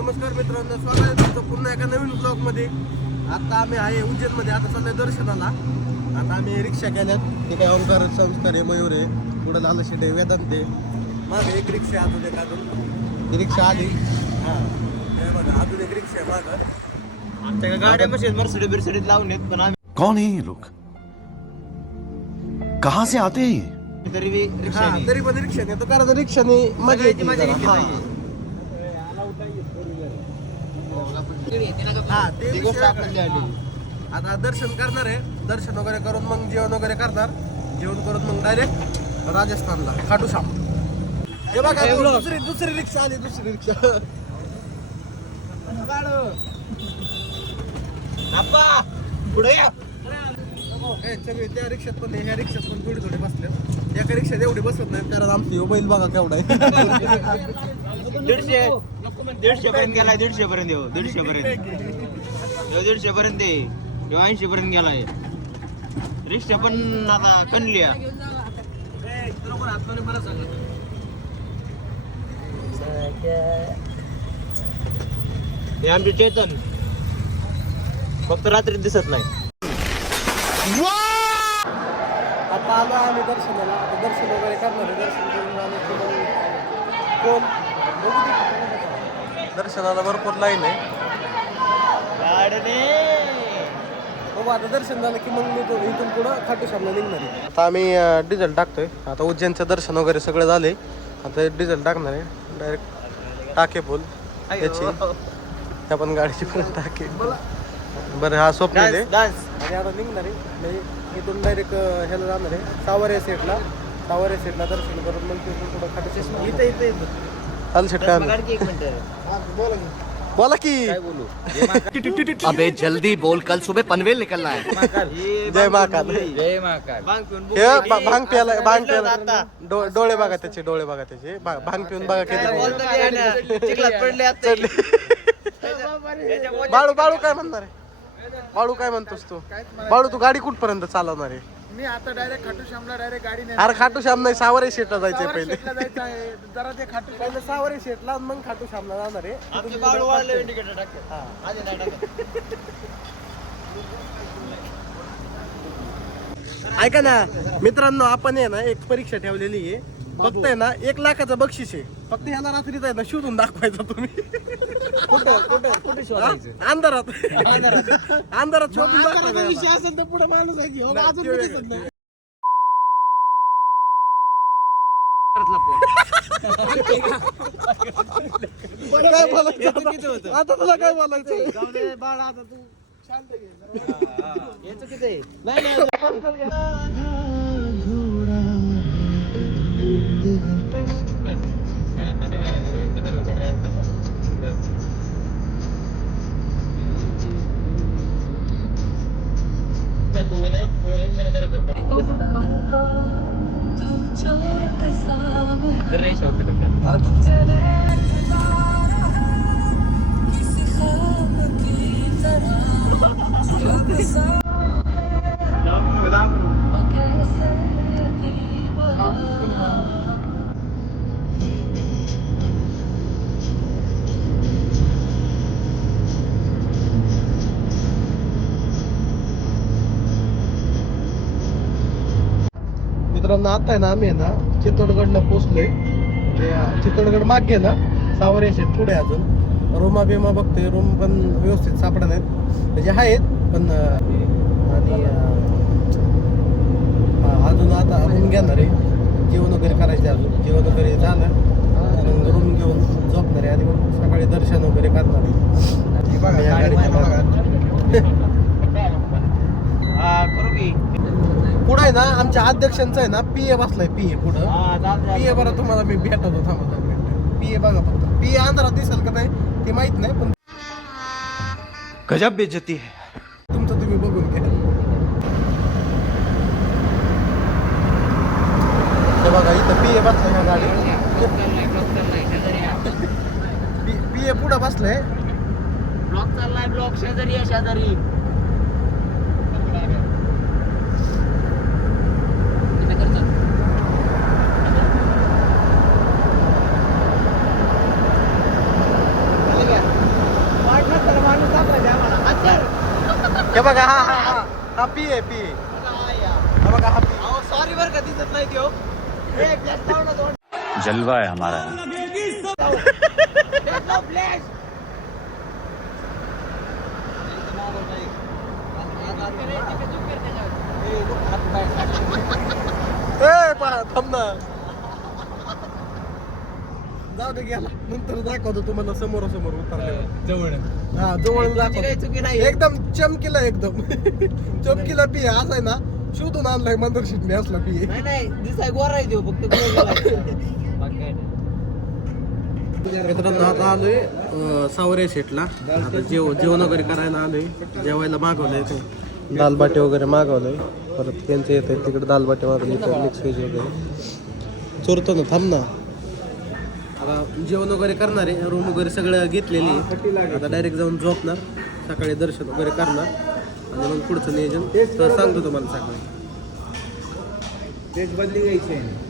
नमस्कार मित्रांनो, स्वागत आहे तुमचं पुन्हा एका नवीन ब्लॉगमध्ये. आता आम्ही आहे उज्जैनमध्ये. आता चाललंय दर्शनाला. आता आम्ही रिक्षा केल्यात. ते काय ओंकार संस्कार आहे, मयूर आहे, पुढे लाल शेटे वेदांत आहे. मागे एक रिक्षा अजून एक अजून ही रिक्षा आली. हां हे बघा, अजून एक रिक्षा आहे मागं. आमच्या गाड्या मशीन मर्सिडीज लावून येत, पण आम्ही कौन है ये लोग, कहाँ से आते हैं ये? तरी रिक्षा तरी पण रिक्षाने येतो, कारण रिक्षाने मजा येते जरा. हां ते गोष्ट विषय आपल्याला आली. आता दर्शन करणार आहे. दर्शन वगैरे करून मग जेवण वगैरे करणार. जेवण करून मग डायरेक्ट राजस्थानला खाटू श्याम. हे बघा, दुसरी रिक्षा आली. दुसरी रिक्षा आप्पा पुढे या. सगळे त्या रिक्षात पण ह्या रिक्षात पण थोडी थोडी बसले. एका रिक्षात एवढी बसत नाही, कारण आमची बैल बघा केवढा आहे. 150 पर्यंत गेलाय. 150 पर्यंत येऊ. 150 पर्यंत 150 पर्यंत 80 पर्यंत गेलाय. रिक्षा पण आता कणली हे आमचे चेतन फक्त रात्री दिसत नाही. आता आलो आम्ही दर्शनाला. आता दर्शन वगैरे करणार आहे. दर्शन करून आलो की मग कोण दर्शनाला भरपूर लाईन आहे. बघू आता दर्शन झालं की मग मी इथून पुढं खाटू श्यामला निघणार आहे. आता आम्ही डिझेल टाकतोय. आता उज्जैनचं दर्शन वगैरे सगळं झाले. आता डिझेल टाकणार आहे. डायरेक्ट टाके फुल याची ह्या पण गाडीची पण टाके. बरं हा स्वप्न आहे. आणि आता निघणार आहे. म्हणजे इथून डायरेक्ट ह्याला जाणार आहे सावरे सेटला. सावरे सेटला दर्शन करून मग तिथून थोडं खाटू श्याम इथं चाल सेट काय बोला की काय बोलू. अबे जल्दी बोल, कल सुबह पनवेल निकलना है. जय महाकाल. जय महाकाल. हे भांग प्याला डोळे बघा त्याचे. डोळे बघा त्याचे. भांग पिऊन बघा किती चढले. बाळू काय म्हणणार आहे? बाळू काय म्हणतोस तू? बाळू तू गाडी कुठपर्यंत चालवणार आहे? मी आता डायरेक्ट खाटू श्यामला डायरेक्ट गाडी नाही. अरे खाटू श्याम नाही, सावरे शेटला जायचंय पहिले. जायचं आहे जरा ते खाटू पहिले सावरे शेटला मग खाटू श्यामला जाणार आहे. आमचे बाळू वाढले इंडिकेटर टाकतो. आधी नाही टाकत. ऐका ना मित्रांनो, आपण आहे ना एक परीक्षा ठेवलेली आहे. फक्त आहे ना 1 लाखाचं बक्षीस आहे. फक्त ह्याला रात्रीच आहे ना शोधून दाखवायचं तुम्ही. कुठे शोधायचं? अंधारात अंधारात शोधून दाखवायचं. विषय असेल तर पुढे माणूस आहे की अजून ते दिसत नाही. काय बोलायचं आता? तुला काय बोलायचं? बाळ आता तू शांत घे. याचं किती? नाही मित्रांनो, आता आहे ना आम्ही आहे ना चित्तोडगडला पोहोचलोय. चित्तोडगड मागे ना सावरे शेट पुढे. अजून रूमा बिमा बघतोय. रूम पण व्यवस्थित सापडत नाहीत. म्हणजे आहेत पण. आणि अजून आता रूम घेणार आहे. जेवण वगैरे करायचे. अजून जेवण वगैरे झालं मग रूम घेऊन झोपणार आहे. आणि मग सकाळी दर्शन वगैरे करणार आहे. करू की पुढे आहे ना आमच्या अध्यक्षांचं आहे ना PA बसलाय. PA पुढं PA बरं तुम्हाला मी भेटतो. थांबा PA बघा. फक्त PA अंधारात दिसेल का नाही ते माहित नाही, पण गजब बेइज्जती है. तुमचं तुम्ही बघून घ्या. हे बघा इथं PA बसलाय ह्या गाडी. PA पुढं बसलाय. ब्लॉक चाललाय. ब्लॉक शेजारी आहे. शेजारी हे बघा हा पी आहे हा बघा हा पी. सॉरी बरं का दिसत नाही त्यो जलवा है हमारा थांब ना जाऊ दे गेला नंतर दाखवतो तुम्हाला समोरासमोर उतरल्यावर जवळ हा जवळ काही चुकी दाखवतो नाही. एकदम चमकीला एकदम चमकीला पी असं आहे ना शोधून आणलाय मंदरशीटने असला पी नाही दिसाय गोरा आहे त्यो फक्त गोरा गेला. बाकी काय नाही. मित्रांनो आता आलोय सावरे शेटला आता जेवण वगैरे करायला आलोय जेवायला मागवलंय ते दालबाटी वगैरे मागवलंय परत त्यांचे येत आहे तिकडे दालबाटी मागवली मिक्स व्हेज वगैरे चोरतो ना थांब ना आता जेवण वगैरे करणार आहे रूम वगैरे सगळं घेतलेली आहे. आता डायरेक्ट जाऊन झोपणार सकाळी दर्शन वगैरे करणार आणि मग पुढचं नियोजन तर सांगतो तुम्हाला सकाळी तेच बदली घ्यायची आहे.